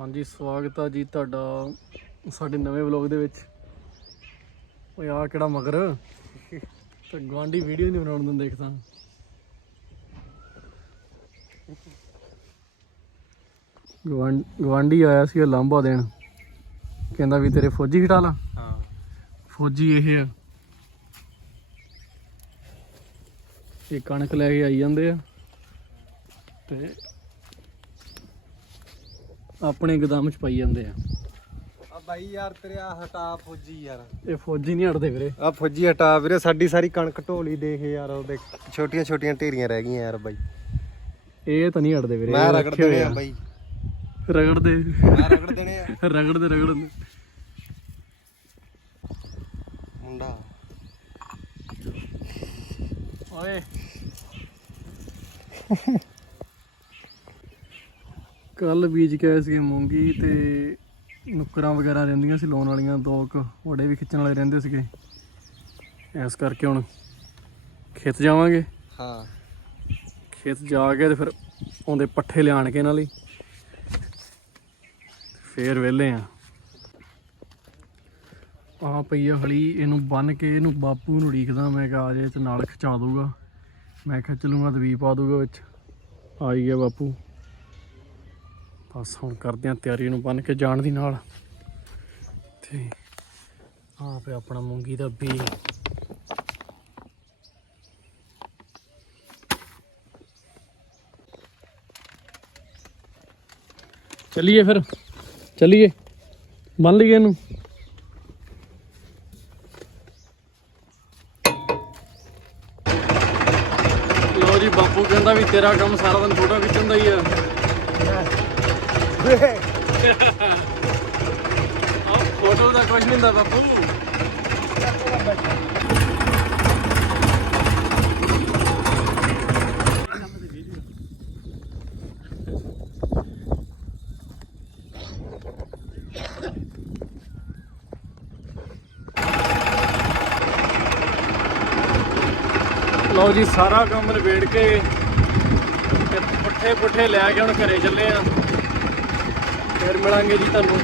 ਹਾਂਜੀ ਸਵਾਗਤ ਆ ਜੀ ਤੁਹਾਡਾ ਸਾਡੇ ਨਵੇਂ ਵਲੌਗ ਦੇ ਵਿੱਚ। ਓਏ ਆ ਕਿਹੜਾ ਮਗਰ? ਤੇ ਗਵਾਂਢੀ ਵੀਡੀਓ ਨਹੀਂ ਬਣਾਉਣ ਦਿੰਦੇ ਇੱਕ ਤਾਂ ਗਵਾਂ- ਗਵਾਂਢੀ ਆਇਆ ਸੀ ਲਾਂਭਾ ਦੇਣ। ਕਹਿੰਦਾ ਵੀ ਤੇਰੇ ਫੌਜੀ ਹਟਾ ਲਾ। ਹਾਂ। ਫੌਜੀ ਇਹ ਆ। ਇਹ ਕਣਕ ਲੈ ਕੇ ਆਈ ਜਾਂਦੇ ਆ। ਤੇ ਆਪਣੇ ਗਦਾਮ ਚ ਪਾਈ ਜਾਂਦੇ ਆ। ਆ ਬਾਈ ਯਾਰ ਤੇਰੇ ਆ ਹਟਾ ਫੌਜੀ ਯਾਰ। ਇਹ ਫੌਜੀ ਨਹੀਂ ਹਟਦੇ ਵੀਰੇ। ਆ ਫੌਜੀ ਹਟਾ ਵੀਰੇ ਸਾਡੀ ਸਾਰੀ ਕਣਕ ਢੋਲੀ ਦੇਖ ਯਾਰ ਉਹਦੇ ਛੋਟੀਆਂ ਛੋਟੀਆਂ ਢੇਰੀਆਂ ਰਹਿ ਗਈਆਂ ਯਾਰ ਬਾਈ। ਇਹ ਤਾਂ ਨਹੀਂ ਹਟਦੇ ਵੀਰੇ ਮੈਂ ਰਗੜ ਦੇਣੇ ਆ। ਬਾਈ। ਰਗੜਦੇ। ਮੈਂ ਰਗੜ ਦੇਣੇ ਆ। ਰਗੜਦੇ ਰਗੜਦੇ। ਮੁੰਡਾ। ਓਏ। ਕੱਲ ਬੀਜ ਕੇ ਆਏ ਸੀਗੇ ਮੂੰਗੀ ਤੇ ਨੁੱਕਰਾਂ ਵਗੈਰਾ ਰਹਿੰਦੀਆਂ ਸੀ ਲਾਉਣ ਵਾਲੀਆਂ ਦੋ ਕੁ ਵੜੇ ਵੀ ਖਿੱਚਣ ਵਾਲੇ ਰਹਿੰਦੇ ਸੀਗੇ। ਇਸ ਕਰਕੇ ਹੁਣ ਖੇਤ ਜਾਵਾਂਗੇ। ਹਾਂ। ਖੇਤ ਜਾ ਕੇ ਤੇ ਫਿਰ ਉਹਦੇ ਪੱਠੇ ਲਿਆਣ ਕੇ ਨਾਲ ਹੀ ਫੇਰ ਵਿਹਲੇ ਆ। ਆ ਪਈ ਆ ਹਲੀ ਇਹਨੂੰ ਬੰਨ ਕੇ ਇਹਨੂੰ ਬਾਪੂ ਨੂੰ ਉਡੀਕਦਾ ਮੈਂ ਕਿਹਾ ਆ ਜੇ ਤੇ ਨਾਲ ਖਿਚਾ ਦੂਗਾ ਮੈਂ ਖਿੱਚ ਲੂੰਗਾ ਤੇ ਵੀ ਪਾ ਦੂਗਾ ਵਿੱਚ। ਆ ਹੀ ਗਿਆ ਬਾਪੂ। ਬਸ ਹੁਣ ਕਰਦੇ ਆ ਤਿਆਰੀ ਨੂੰ ਬੰਨ ਕੇ ਜਾਣ ਦੀ ਨਾਲ। ਤੇ ਆ ਪਿਆ ਆਪਣਾ ਮੂੰਗੀ ਦਾ ਬੀ ਚੱਲੀਏ ਫਿਰ, ਚੱਲੀਏ। ਮੰਨ ਲਈਏ ਇਹਨੂੰ। ਲੋ ਜੀ, ਬਾਪੂ ਕਹਿੰਦਾ ਵੀ ਤੇਰਾ ਕੰਮ ਸਾਰਾ ਦਿਨ ਫੋਟੋ ਖਿੱਚਣ ਦਾ ਹੀ ਆ ਆਹ ਫੋਟੋ ਦਾ ਕੁਝ ਨਹੀਂ ਹੁੰਦਾ ਲਓ ਜੀ, ਸਾਰਾ ਕੰਮ ਨਿਬੇੜ ਕੇ ਤੇ ਪੁੱਠੇ ਪੁੱਠੇ ਲੈ ਕੇ ਹੁਣ ਘਰੇ ਚੱਲੇ ਆ। ਫਿਰ ਮਿਲਾਂਗੇ ਜੀ ਤੁਹਾਨੂੰ।